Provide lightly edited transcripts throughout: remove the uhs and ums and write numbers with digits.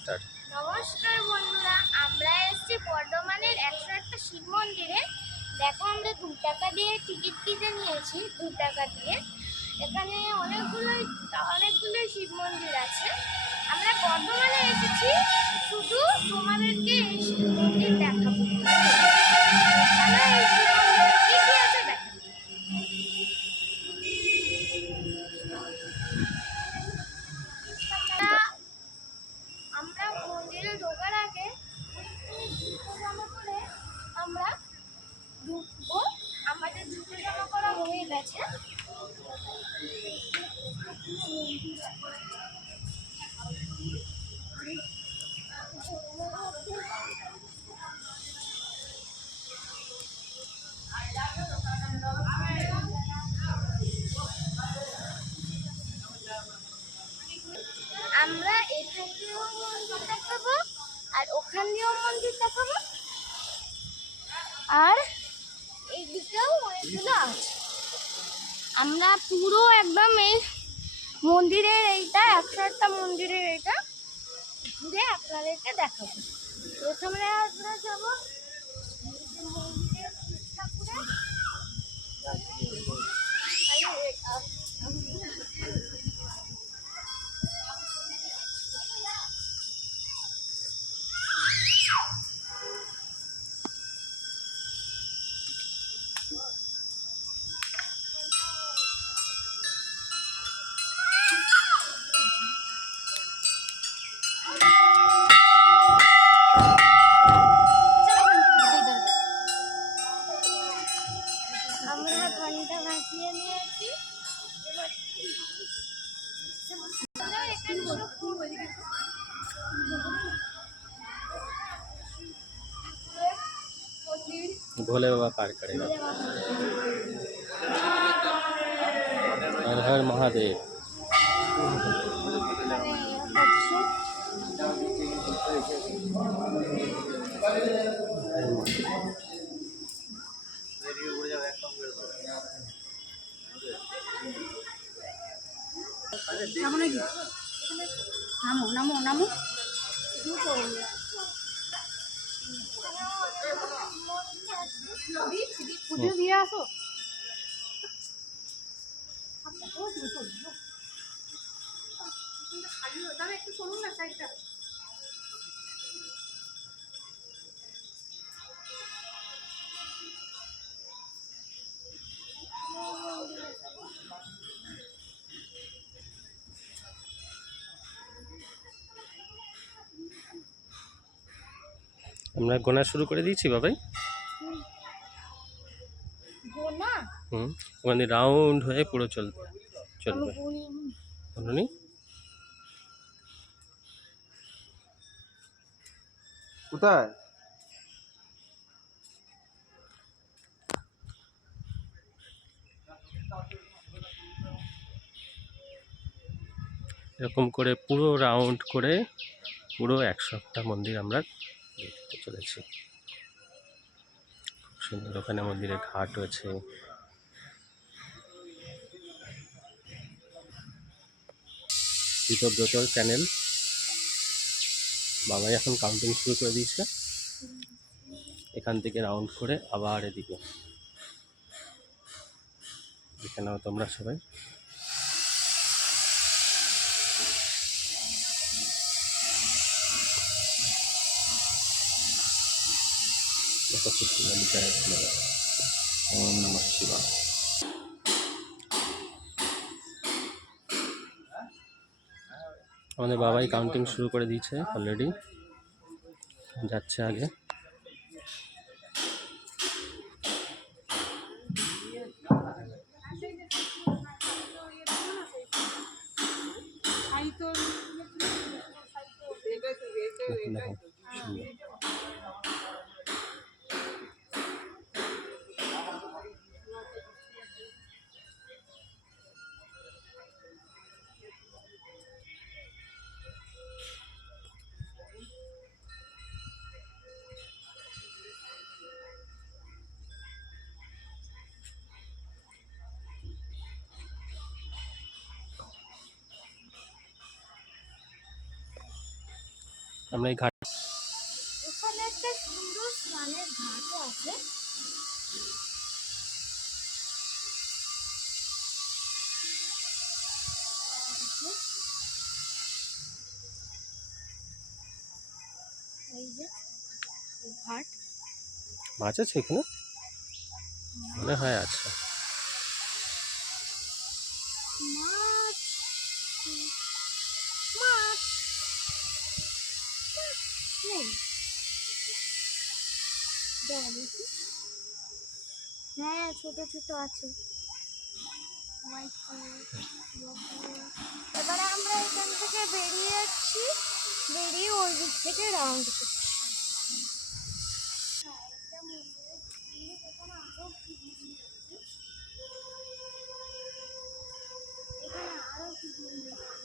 Start. নমস্কার বন্ধুরা, আমরা এসেছি বর্ধমানের 101টা শিব মন্দিরে। দেখো, আমরা 2 টাকা দিয়ে টিকিট কিনে নিয়েছি। 2 টাকা দিয়ে এখানে অনেকগুলো শিব মন্দির আছে। আমরা বর্ধমানে এসেছি শুধু তোমাদেরকে এই শিব মন্দির দেখাবো। এখানে এই শিব মন্দিরে কি কি আছে দেখাবো। আমরা মন্দিরে ঢোকার আগে জুতো জামা করে আমরা ঢুকবো। আমাদের জুতো জামা করা হয়ে গেছে। আমরা এখান দিয়েও মন্দির দেখাবো আর ওখান দিয়েও মন্দির দেখাবো, আর এইদিকেও অনেকগুলো আছে। আমরা পুরো একদম এই মন্দিরের এইটা 101টা মন্দিরের এইটা ঘুরে আপনাদেরকে দেখাবো। প্রথমে আমরা যাবো মন্দিরের ঠাকুরে। আমরা ঘন্টা বাজিয়ে নিয়েছি। भोले बाबा पार करेगा। हर हर महादेव। নামো নামো নামো। পুজো দিয়ে আসো। একটু শুনুন না সাইডটা। আমরা গোনা শুরু করে দিয়েছি বাবাই। গোনা ওখানে রাউন্ড হয়ে পুরো চলবে। বলুনি কোথায়? এরকম করে পুরো রাউন্ড করে পুরো 101টা মন্দির আমরা দেখতে চলেছি। খুব সুন্দর, ওখানে মন্দিরের ঘাট রয়েছে। দীপব্রত চ্যানেল বাবাই এখন কাউন্টিং শুরু করে দিয়েছে। এখান থেকে রাউন্ড করে আবার এদিকে দেখে নাও তোমরা সবাই। ওম নমঃ শিবায়। আমাদের বাবাই কাউন্টিং শুরু করে দিয়েছে অলরেডি, যাচ্ছে আগে। দেখো সুন্দর। আমরা এই ঘাট এখানে একটা সুন্দর স্নানের ঘাটও আছে। এই যে এই ঘাট, মাছ আছে এখানে মনে হয় আছে। মাছ মাছ নেই, দেখা দেখি। হ্যাঁ ছোট ছোট আছে। White colour. এবারে আমরা এখান থেকে বেরিয়ে যাচ্ছি, বেরিয়ে ওই দিক থেকে রাউন্ড করছি। একটা মন্দিরের এখানে আরো কি মন্দির আছে, এখানে আরো কি মন্দির আছে।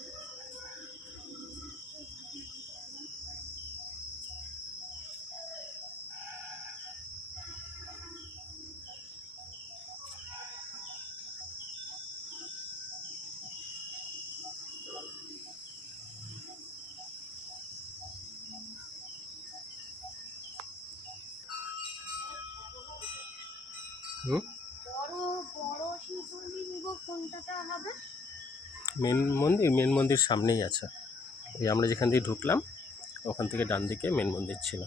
হুম, বড় বড় শিব মন্দির নিব, কোনটাটা হবে? মেন মন্দির সামনেই আছে। এই আমরা যেখান দিয়ে ঢুকলাম ওখান থেকে ডান দিকে মেন মন্দির ছিল।